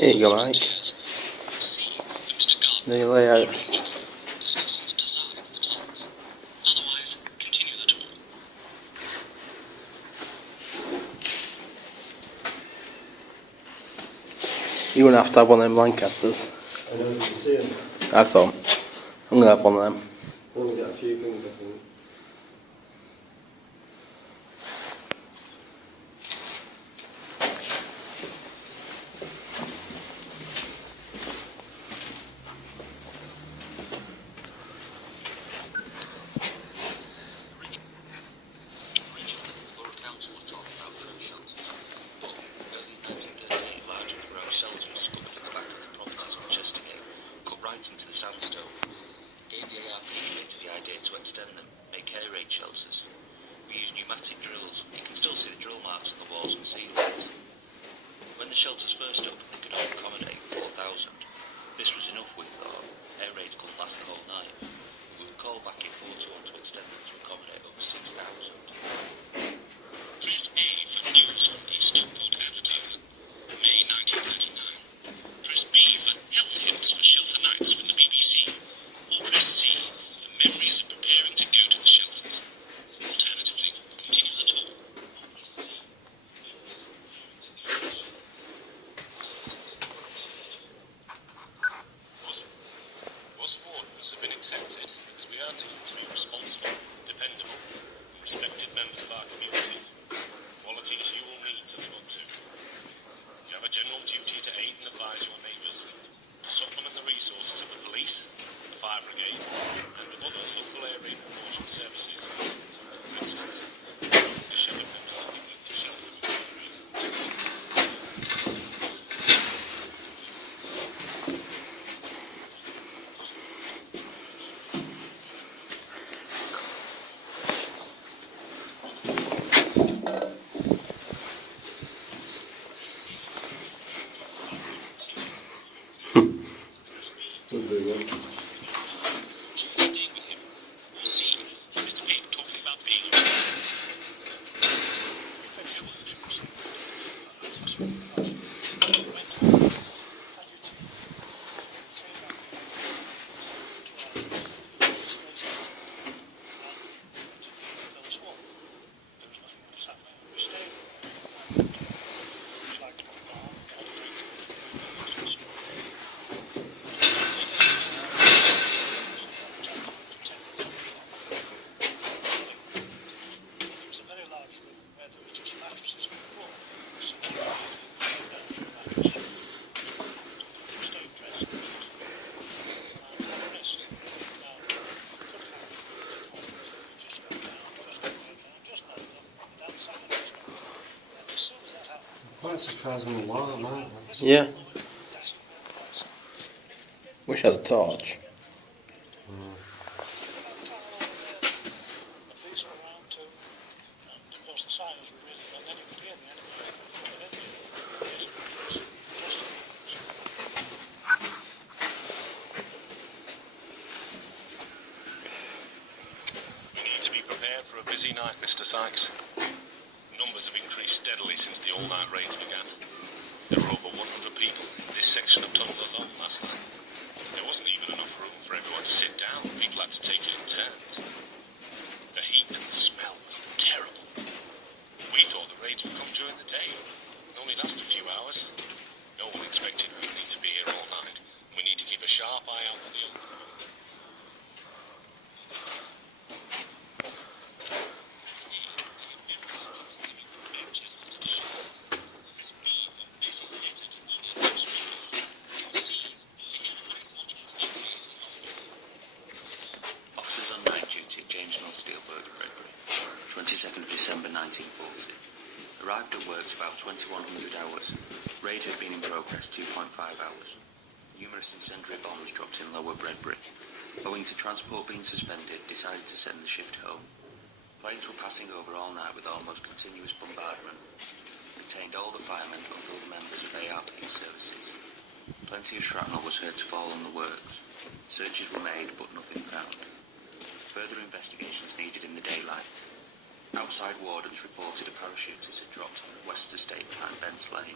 Here you go, Mike. There you lay out. You're going to have one of them Lancasters. I know, you can see them. I thought. I'm going to have one of them. We'll get a few things, I think. Into the sandstone, gave the ARP to the idea to extend them, make air raid shelters. We use pneumatic drills. You can still see the drill marks on the walls and ceilings. When the shelters first opened, they could only accommodate 4,000. This was enough, we thought. Air raids couldn't last the whole night. We were called back in 4-1 to extend them to accommodate over 6,000. Press A for news from the Stockport Advertiser, May 1939. Press B for health hints for shelter nights from the BBC. Or press C for memories of preparing to go to the shelters. Alternatively, continue the tour. Most orders have been accepted because we are deemed to be responsible, dependable, and respected members of our communities. Qualities you will need to live up to. You have a general duty to aid and advise your neighbours, to supplement the resources of the police, the fire brigade, and other local area promotion services. For instance, the shelter website linked to shelter staying with him. We'll see if Mr. Pape talking about being a finish workshops. Quite surprisingly warm, aren't they? Yeah. Wish I had a torch. We need to be prepared for a busy night, Mr. Sykes. Numbers have increased steadily since the all-night raids began. There were over 100 people in this section of tunnel alone last night. There wasn't even enough room for everyone to sit down. People had to take it in turns. The heat and the smell was terrible. We thought the raids would come during the day. It only last a few hours. No one expected we'd need to be here all night. We need to keep a sharp eye out for the overflow. Officers on night duty at James Mill Steelberg at Redbury, 22nd of December 1940. Arrived at works about 2100 hours. Raid had been in progress 2.5 hours. Numerous incendiary bombs dropped in Lower Bredbury. Owing to transport being suspended, decided to send the shift home. Planes were passing over all night with almost continuous bombardment. Retained all the firemen and other members of ARP services. Plenty of shrapnel was heard to fall on the works. Searches were made, but nothing found. Further investigations needed in the daylight. Outside wardens reported a parachutist had dropped on West Estate behind Bents Lane.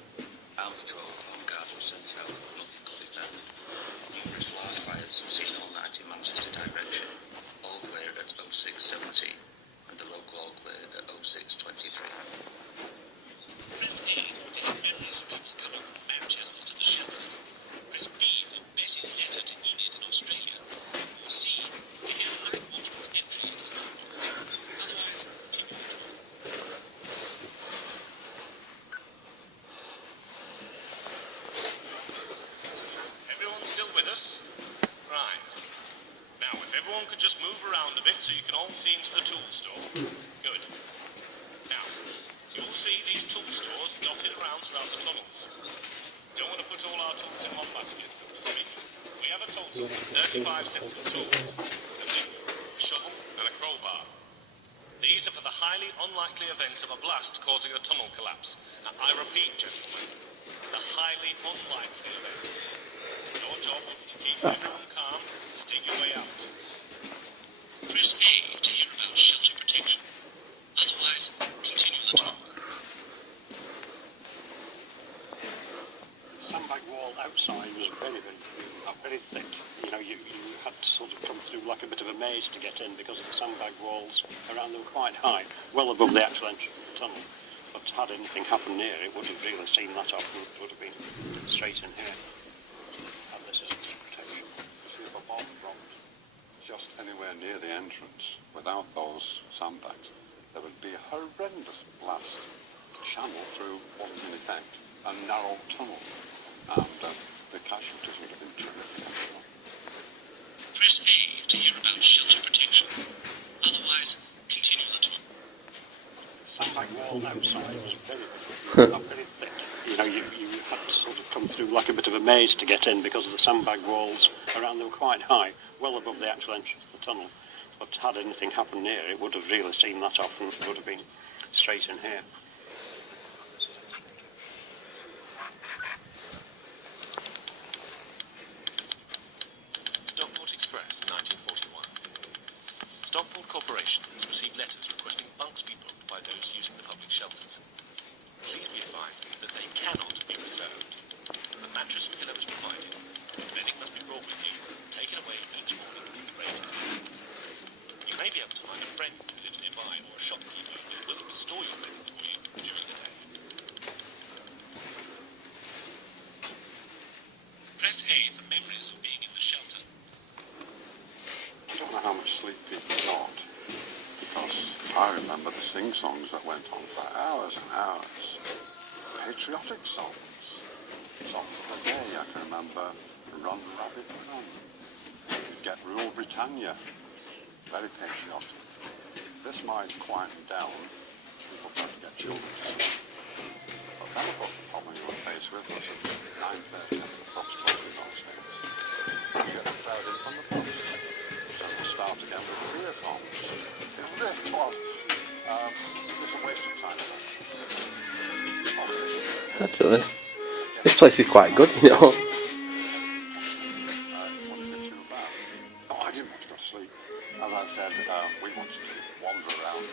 Armed patrol, home guard no sense how there were nothing could be found. Numerous large fires seen all night in Manchester direction, all clear at 06:17, and the local all clear at 06:23. Press A to have memories of people coming from Manchester to the shelters. Press B for Bessie's letter to Enid in Australia. Or C to hear the night watchman's entry in his notebook. Otherwise, continue the talk. Everyone still with us? Right. Now, if everyone could just move around a bit so you can all see into the tool store. Good. Now, you'll see these tool stores dotted around throughout the tunnels. Don't want to put all our tools in one basket, so to speak. We have a total of 35 sets of tools. A pick, a shovel, and a crowbar. These are for the highly unlikely event of a blast causing a tunnel collapse. Now, I repeat, gentlemen, the highly unlikely event. Your job will be to keep everyone calm and to dig your way out. Press A to hear about shelter protection. Otherwise, continue the talk. The sandbag wall outside was very thick. You know, you had to sort of come through like a bit of a maze to get in because the sandbag walls around them were quite high, well above the actual entrance of the tunnel. But had anything happened near, it would have really seen that off and it would have been straight in here. And this is extra protection. See, if a bomb dropped just anywhere near the entrance without those sandbags, there would be a horrendous blast channel through what is in effect a narrow tunnel, and the casualties would have been terrific, actually. Press A to hear about shelter protection. Otherwise, continue the talk. The sandbag wall outside was very thick. You know, you had to sort of come through like a bit of a maze to get in because the sandbag walls around them were quite high, well above the actual entrance of the tunnel. But had anything happened near, it would have really seen that off and it would have been straight in here. Stockport Express, 1941. Stockport Corporation has received letters requesting bunks be booked by those using the public shelters. Please be advised that they cannot be reserved. A mattress and pillow is provided. Bedding must be brought with you, taken away each morning, ready to sleep. You may be able to find a friend who lives nearby or a shopkeeper who is willing to store your bedding for you during the day. Press A for memories of being in the shelter. I don't know how much sleep people got, because I remember the sing-songs that went on for hours and hours. Patriotic songs. Songs of the day. I can remember Run, Rabbit, Run. Get Rule Britannia. Very patriotic. This might quieten down. People try to get children to sleep. But then, of course, the problem you were faced with was at 9:30 after the pubs closed in those days. You get a crowd in from the pubs. So we'll start again with the beer songs. It really was. It's a waste of time. Actually, this place is quite good, you know. Wouldn't be too bad. No, I didn't want to go to sleep. As I said, we wanted to wander around.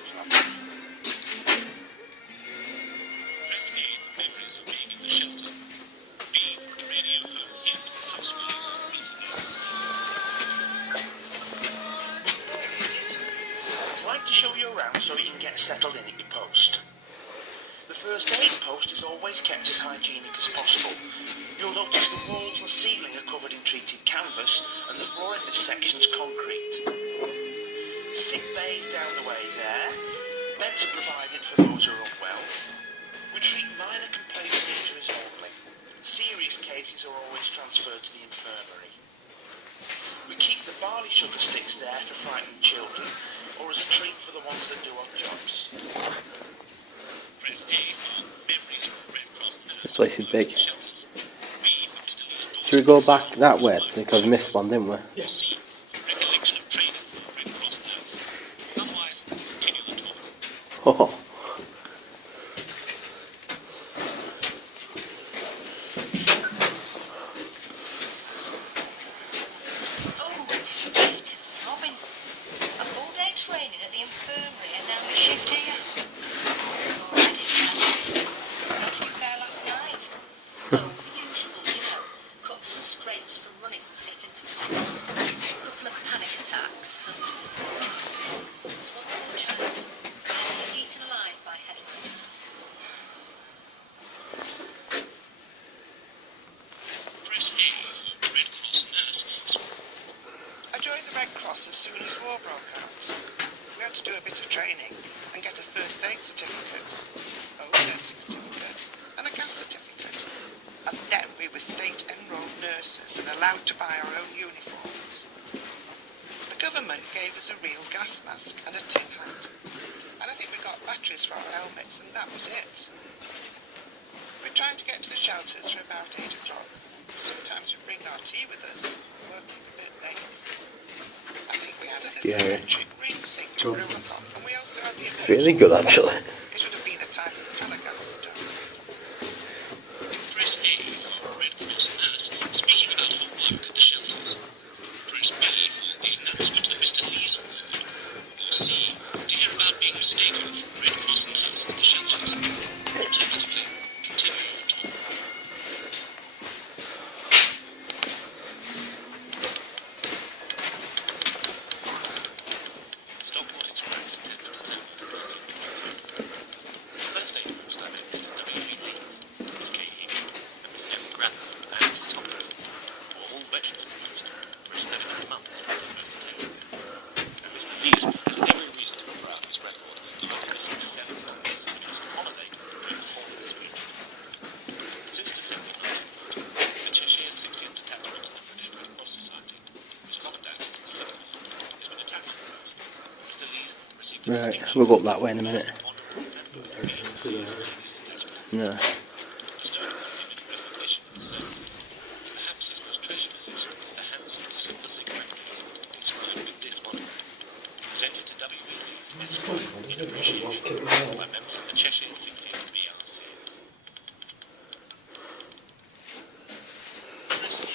Press A for memories of being in the shelter. B for the radio home hit for house fires or anything else. I'd like to show you around so you can get settled in at your post. The first aid post is always kept as hygienic as possible. You'll notice the walls and ceiling are covered in treated canvas and the floor in this section is concrete. Sick bays down the way there. Beds are provided for those who are unwell. We treat minor complaints and injuries only. Serious cases are always transferred to the infirmary. We keep the barley sugar sticks there for frightened children or as a treat for the ones that do odd jobs. Press A for memories of Red Cross nurse. This place is big. Shelters. B for Mr. Lee's daughter. Should we go back that way? Because we missed one, didn't we? Yes. C for recollection of training for a Red Cross nurse. Otherwise, continue the talk. Oh. Oh, feet are throbbing. A full day training at the infirmary and now we shift here. It's already planned. How did you fare last night? Oh, the usual. soon as war broke out. We had to do a bit of training and get a first aid certificate, a nursing certificate, and a gas certificate. And then we were state-enrolled nurses and allowed to buy our own uniforms. The government gave us a real gas mask and a tin hat. And I think we got batteries for our helmets, and that was it. We're trying to get to the shelters for about 8 o'clock. Sometimes we bring our tea with us, working a bit late. I think we had a little electric ring thing to brew upon, and we also had the emergency. Really good, actually. It would have been a type of Calagas stove. Press A for Red Cross nurse speaking about her work at the shelters. Press B for the announcement of Mr. Lee's award. Or C to hear about being mistaken for Red Cross nurse at the shelters. Alternatively, continue your talk. Stockport Express, 10th of December. First aid post I met Mr. WW2, Miss K.E. and Miss M. Grantham and Mrs. Hopkins were all veterans of the post for his 33 months after the first attack. And Mr. Lees had every reason to be proud of his record, although missing 7 months when he was on holiday during the whole of this week. Since December 1940, the Cheshire 60th Detachment of the British Red Cross Society, whose commandant is Liverpool, has been attached to the post. Mr. Lees received the Right, distinction we'll go up that way in a minute. No. Bestowed upon him in recognition of his services. Perhaps his most treasured possession is the handsome silver cigarette case inscribed with this monogram, presented to W.W. Lees, Esquire, in appreciation by members of the Cheshire 60th BRCs. Press E.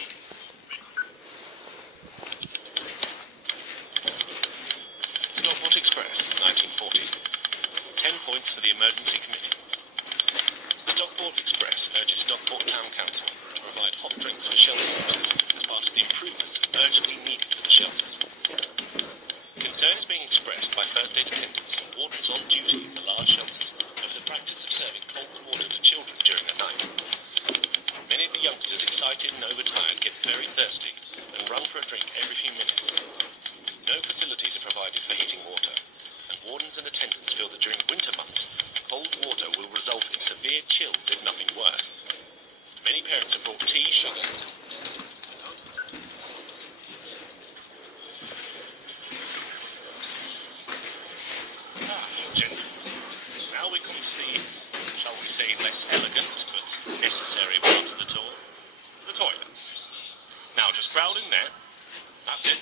Stockport Express, 1940. 10 points for the Emergency Committee. The Stockport Express urges Stockport Town Council to provide hot drinks for shelter users as part of the improvements urgently needed for the shelters. Concern is being expressed by first aid attendants and wardens on duty in the large shelters over the practice of serving cold water to children during the night. Many of the youngsters, excited and overtired, get very thirsty and run for a drink every few minutes. No facilities are provided for heating water, and wardens and attendants feel that during winter months, cold water will result in severe chills, if nothing worse. Many parents have brought tea, sugar, gentlemen. Now we come to the, shall we say, less elegant but necessary part of the tour. The toilets. Now just crowd in there. That's it.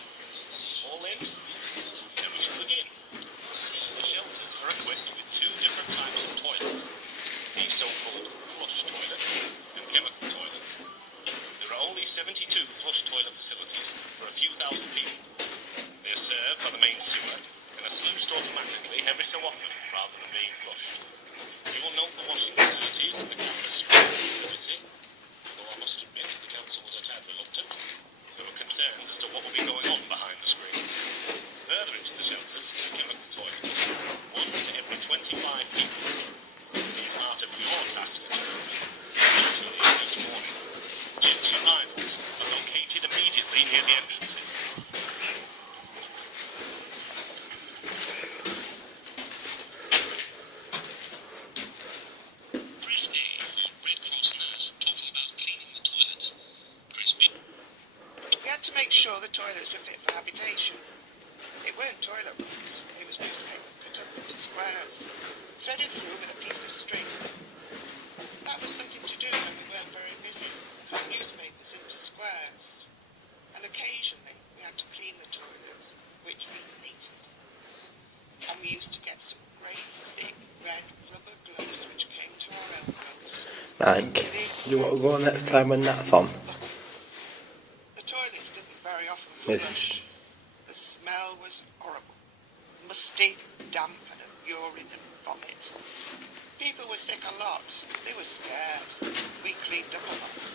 All in. Then we shall begin. The shelters are equipped with 2 different types of toilets. The so-called flush toilets and chemical toilets. There are only 72 flush toilet facilities for a few thousand people. They are served by the main sewer and are sluiced automatically every so often rather than being flushed. You will note the washing facilities and the camera screen privacy, though I must admit the council was a tad reluctant. There were concerns as to what would be going on behind the screens. Further into the shelters, chemical toilets. 1 to every 25 people. It is part of your task to usually each morning. Jets urinals are located immediately near the entrances. Press A for Red Cross nurse talking about cleaning the toilets. Press B. We had to make sure the toilets were fit for habitation. It weren't toilet rolls, it was newspaper cut up into squares, threaded through with a piece of string. That was something to do when we weren't very busy, cut newspapers into squares. And occasionally we had to clean the toilets, which we hated. And we used to get some great thick red rubber gloves which came to our elbows. Mike, do you want to go next time when that's on? The toilets didn't very often Yes. flush. The smell was horrible. Musty, damp and of urine and vomit. People were sick a lot. They were scared. We cleaned up a lot.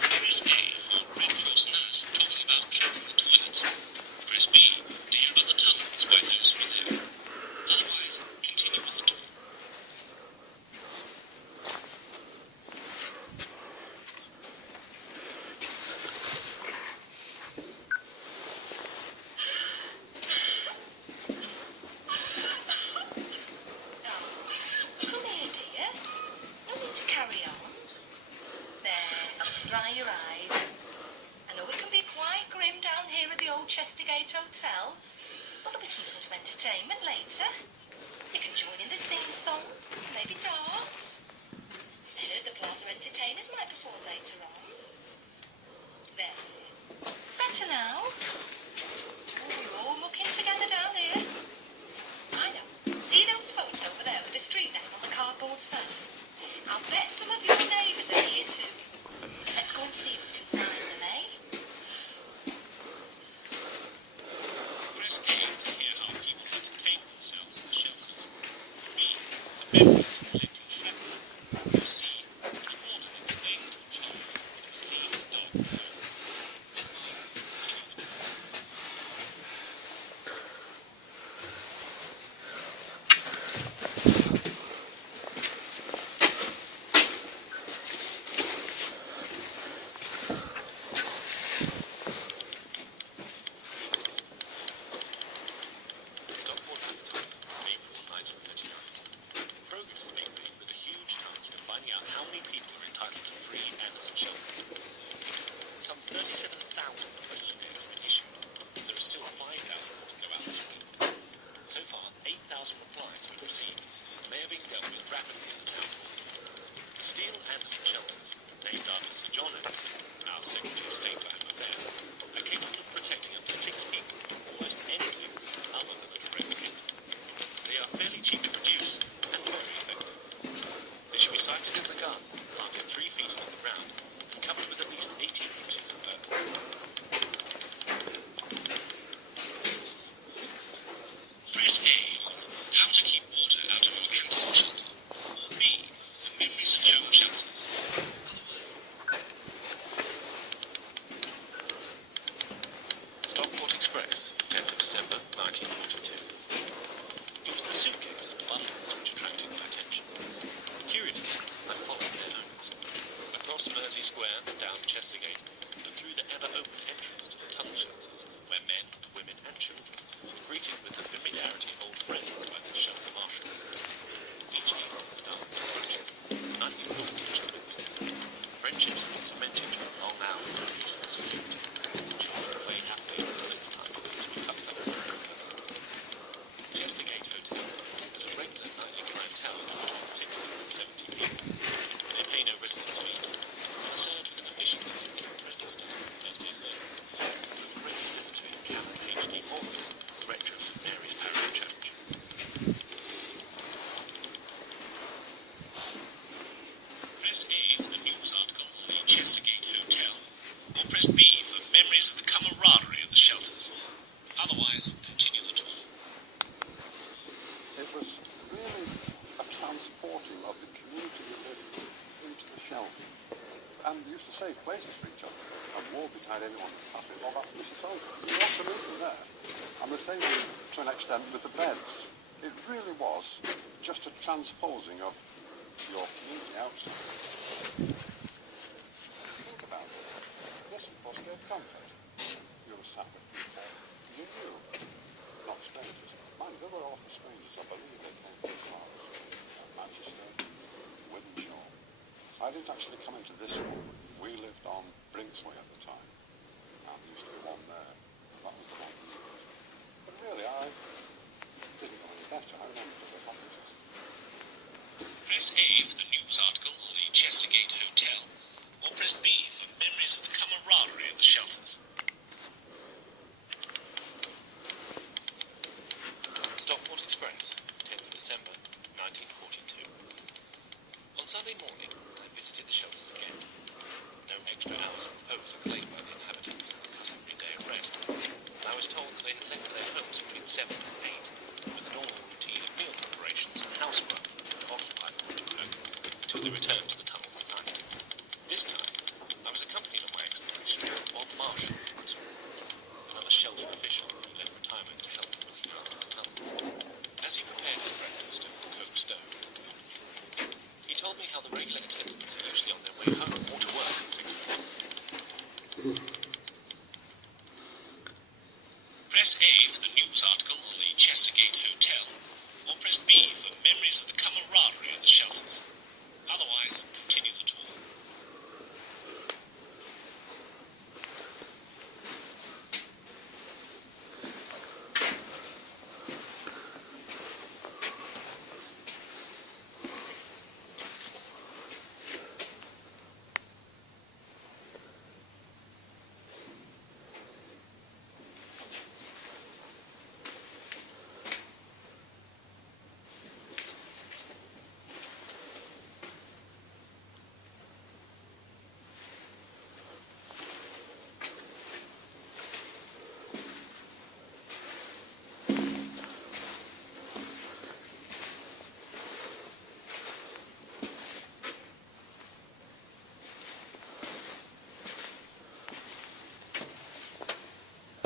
Press A for Red Cross nurse talking about cleaning the toilets. Press B to hear about the tunnels by those who are there. Otherwise, continue with the tour. dry your eyes. I know it can be quite grim down here at the old Chestergate Hotel, but there'll be some sort of entertainment later. You can join in the sing-songs, maybe darts. I heard the Plaza Entertainers might perform later on. There. Better now? Oh, we're all looking together down here. I know. See those folks over there with the street name on the cardboard sign? I'll bet some of your neighbours are here too. Let's go and see if we can find them, eh? Press A to hear how people entertain themselves in the shelters. B, the memories of collecting shrapnel. Or C, that a warden explained to a child that it was leave his dog alone. Continue the tour. Stockport advertising, April 1939. Progress is being made with a huge task of finding out how many people are entitled to free Anderson shelters. Some 37,000 questionnaires have been issued, and there are still 5,000 more to go out this week. So far, 8,000 replies have been received, and they are being dealt with rapidly in the town hall. The Steel Anderson shelters, named after Sir John Anderson, now Secretary of State for Home Affairs, are capable of protecting up to 6 people from almost anything other than a direct hit. They are fairly cheap to produce and very effective. They should be sighted in the gun, planted 3 feet into the ground, and covered with at least 18 inches of earth. Press A, how to keep water out of your Anderson shelter. Or B, the memories of home shelters. Otherwise. Stockport Express, 10th of December, 1942. It was the suitcase and bundles which attracted my attention. Curiously, I followed their owners. Across Mersey Square, down Chestergate, and through the ever-open entrance to the tunnel shelters, where men, women and children were greeted with the familiarity of old friends by the shelter marshals. Each evening was done with brunches, and I ignored each offences. Friendships had been cemented during long hours of peaceful security. Children played happily until it was time for them to be tucked up. Chestergate Hotel has a regular nightly clientele of between 60 and 70 people. They pay no residence fees and are served with an efficient present style Thursday mornings. A regular visitor in Canon H.D. Morgan, rector of St Mary's Parish Church. Press A for the news article on the Chestergate Hotel, or press B for memories of the camaraderie of the shelters. Otherwise, continue the tour. It was really a transporting of the community we lived in into the shelter. And they used to save places for each other and war behind anyone that sat in. Well, that's Mrs. Soldier. You want to move them there. And the same to an extent with the beds. It really was just a transposing of your community outside. Think about it. This, of course, gave comfort. You were sat with people you knew, not strangers. Mind, there were a lot of strangers. I believe they came from Florida, Manchester, Wythenshawe. So I didn't actually come into this one. We lived on Brinksway at the time. And there used to be one there. That was the one we used. But really, I didn't know any better. I remember it as a cottages. Press A for the news article on the Chestergate Hotel, or press B for memories of the camaraderie of the shelters. Stockport Express, 10th of December, 1942. On Sunday morning, I visited the shelters again. No extra hours of repose are claimed by the inhabitants on the customary day of rest, and I was told that they had left their homes between 7 and 8, with the normal routine of meal preparations and housework to occupy them until they returned to the tunnels at night. This time, I was accompanied on my exploration by Bob Marshall, another shelter official who left retirement to help looking after the tunnels. As he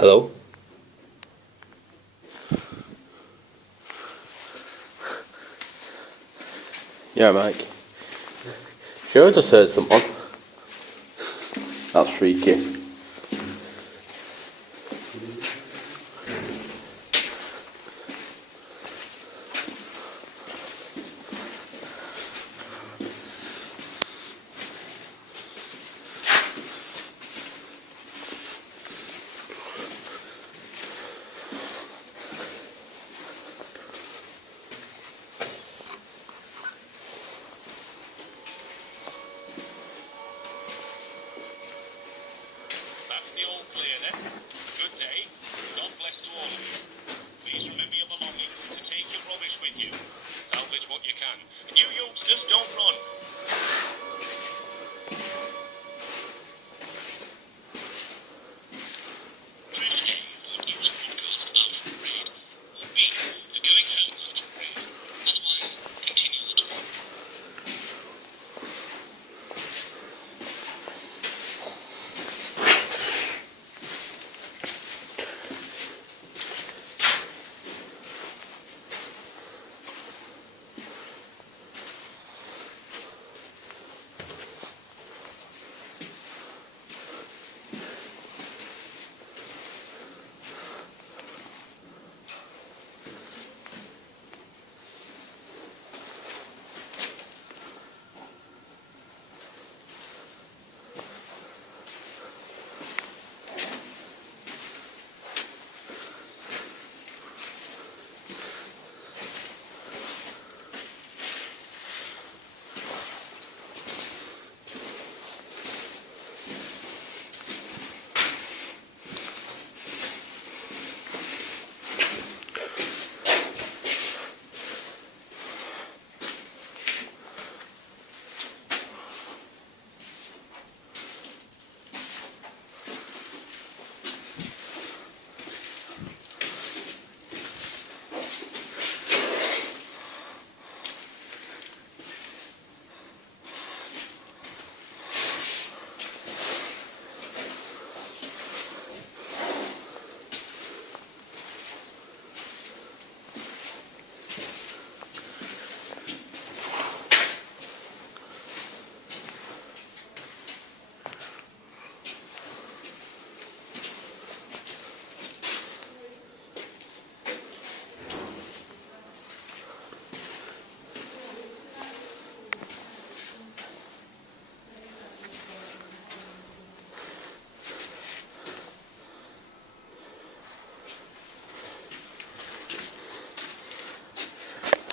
Hello? Yeah, Mike. Sure, I just heard someone. That's freaky. That's the all clear then. Good day. God bless to all of you. Please remember your belongings and to take your rubbish with you. Salvage what you can. And you youngsters, don't run. Press A for news broadcast after a raid, or B for going home after a raid. Otherwise, continue the tour.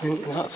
I think that's it.